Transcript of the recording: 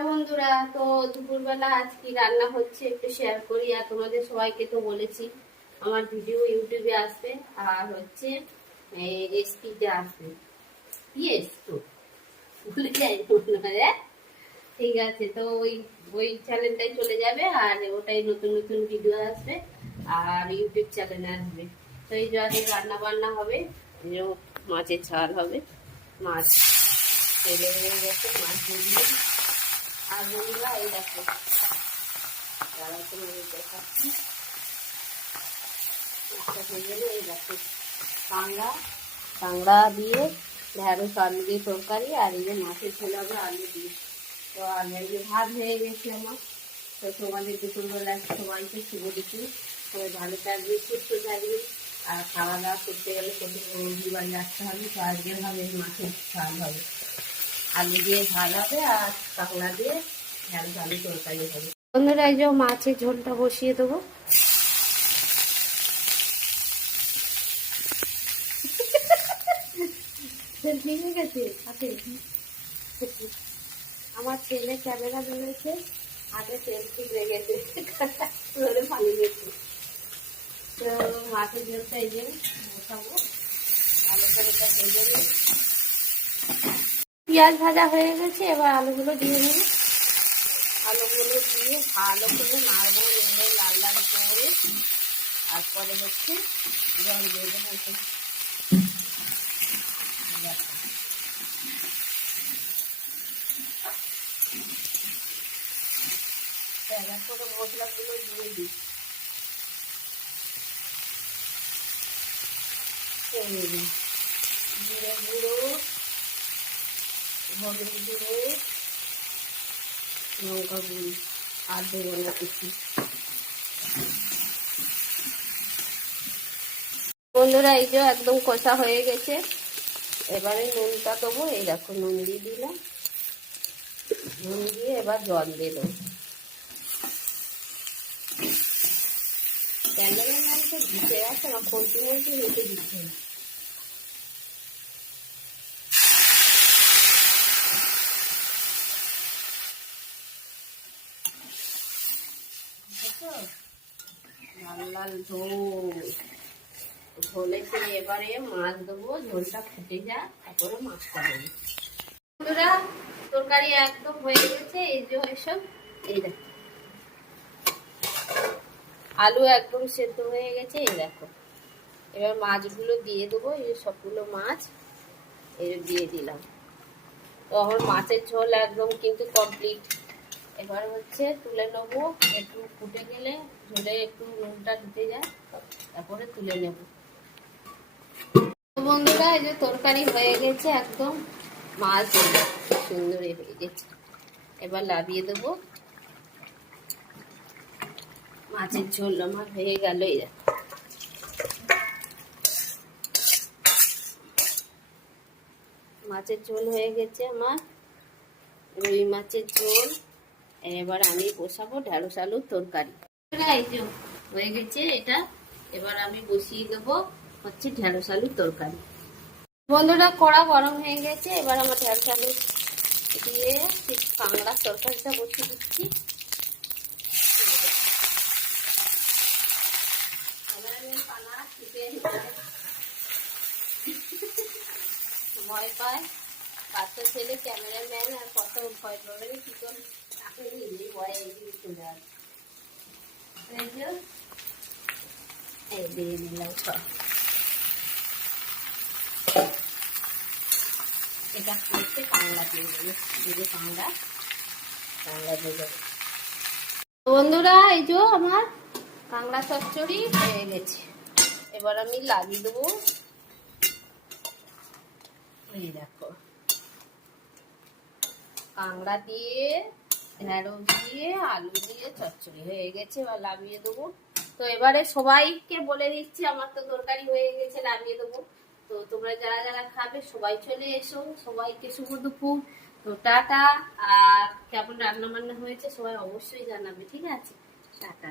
Hello বন্ধুরা, তো দুপুরবেলা আজকে রান্না হচ্ছে একটু শেয়ার করি। আর তোমাদের সবাইকে তো বলেছি আমার ভিডিও ইউটিউবে আসবে আর হচ্ছে রেসিপিতে আসবে। ইয়েস, তো ভুলে যাই মনে হয়। ঠিক আছে, তো ওই চ্যানেলটাই চলে যাবে আর ওটাই নতুন নতুন ভিডিও আসবে আর ইউটিউব চ্যানেলে আসবে। তো এই যে আজকে রান্না বান্না হবে, এই যে মাছের ঝাল হবে। মাছ তেলে হয়ে গেছে, মাছ দিয়ে আর বন্ধুরা এই দেখো দাঁড়াও তোমাদের দেখাচ্ছি। মাছটা হয়ে গেলে এই দেখো কাঁংড়া দিয়ে ঢেঁড়স আলু দিয়ে তরকারি, আর এই যে মাছের ঝোল হবে আলু দিয়ে। তো আর এই যে ভাত হয়ে গেছে আমার। তো তোমাদের দুপুরবেলা সবাইকে শুভ দুপুর, সবাই ভালো থাকবে, সুস্থ থাকবে। আর খাওয়া দাওয়া করতে গেলে বাড়ি আসতে হবে। তো আজকে হবে মাছের ঝাল হবে, আলু দিয়ে ঝাল হবে আর কাঁকড়া দিয়ে ঢেঁড়স আলু তরকারি হবে। বন্ধুরা এই যে মাছের ঝোলটা বসিয়ে দেবো। আমার ছেলে ক্যামেরা ধরেছে, হাতে সেলফি লেগেছে, ধরে পালিয়ে গেছে। তো মাছের ঝোলটা এই যে বসাবো, ভালো করে এটা হয়ে যাবে। পেঁয়াজ ভাজা হয়ে গেছে, এবার আলুগুলো দিয়ে দেবো। আলুগুলো দিয়ে ভালো করে নাড়বো, নেড়ে লাল লাল করে তারপরে হচ্ছে জল দিয়ে দেবো। এক করে মশলাগুলো দিয়ে দিই। জিরে গুঁড়ো, হলুদ গুঁড়ো, লঙ্কা গুঁড়ো আর দেবো না কিছু। বন্ধুরা এই যে একদম কষা হয়ে গেছে, এবারে নুনটা দেবো। এই দেখো নুন দিয়ে দিলাম, নুন দিয়ে এবার জল দিয়ে দেবো। ক্যামেরার নাম তো দিতে আছে না, খন্তি মন্তি রেখে দিচ্ছে। লাল লাল ঝোল ঝোলেতে এবারে মাছ দেবো, ঝোলটা ফুটে যায় তারপরে মাছটা দেবো। বন্ধুরা তরকারি একদম হয়ে গেছে, এই যে এসব এই দেখো আলু একদম সেদ্ধ হয়ে গেছে। এই দেখো এবার মাছগুলো দিয়ে দেবো, এই সবগুলো মাছ এর দিয়ে দিলাম। তো আমার মাছের ঝোল একদম কিন্তু কমপ্লিট। এবার হচ্ছে তুলে নেবো, একটু ফুটে গেলে ঝোলে একটু নুনটা ঢুকে যায় তারপরে তুলে নেব। বন্ধুরা এই যে তরকারি হয়ে গেছে, একদম মাছ সুন্দর হয়ে গেছে। এবার লাভিয়ে দেবো। মাছের ঝোল আমার হয়ে গেল। এই মাছের ঝোল হয়ে গেছে আমার, রুই মাছের ঝোল। এবার আমি বসাবো ঢেঁড়স আলুর তরকারি। এই যে হয়ে গেছে এটা, এবার আমি বসিয়ে দেবো হচ্ছে ঢেঁড়স আলুর তরকারি। বন্ধুরা কড়া গরম হয়ে গেছে, এবার আমার ঢেঁড়স আলু দিয়ে কাঁকড়ার তরকারিটা বসিয়ে দিচ্ছি। ভয় পায় বাচ্চা ছেলে, ক্যামেরাম্যান, আর কত ভয় পাবে কি করে তাকে নিজে ভয় এগিয়ে চলে আসে। এই দিয়ে দিলাম সব। এটা করতে কাঁকড়া দিয়ে দেবো, দিয়ে কাঁকড়া দিয়ে দেবো। বন্ধুরা এই যে আমার কাঁকড়া চচ্চড়ি হয়ে গেছে, এবার আমি লাগিয়ে দেবো। এই দেখো কাঁকড়া দিয়ে ঢেঁড়স দিয়ে আলু দিয়ে চচ্চড়ি হয়ে গেছে, এবার নামিয়ে দেবো। তো এবারে সবাইকে বলে দিচ্ছি আমার তো তরকারি হয়ে গেছে, নামিয়ে দেবো। তো তোমরা যারা যারা খাবে সবাই চলে এসো, সবাইকে শুভ দুপুর। তো টাটা। আর কেমন রান্না বান্না হয়েছে সবাই অবশ্যই জানাবে, ঠিক আছে? টাটা।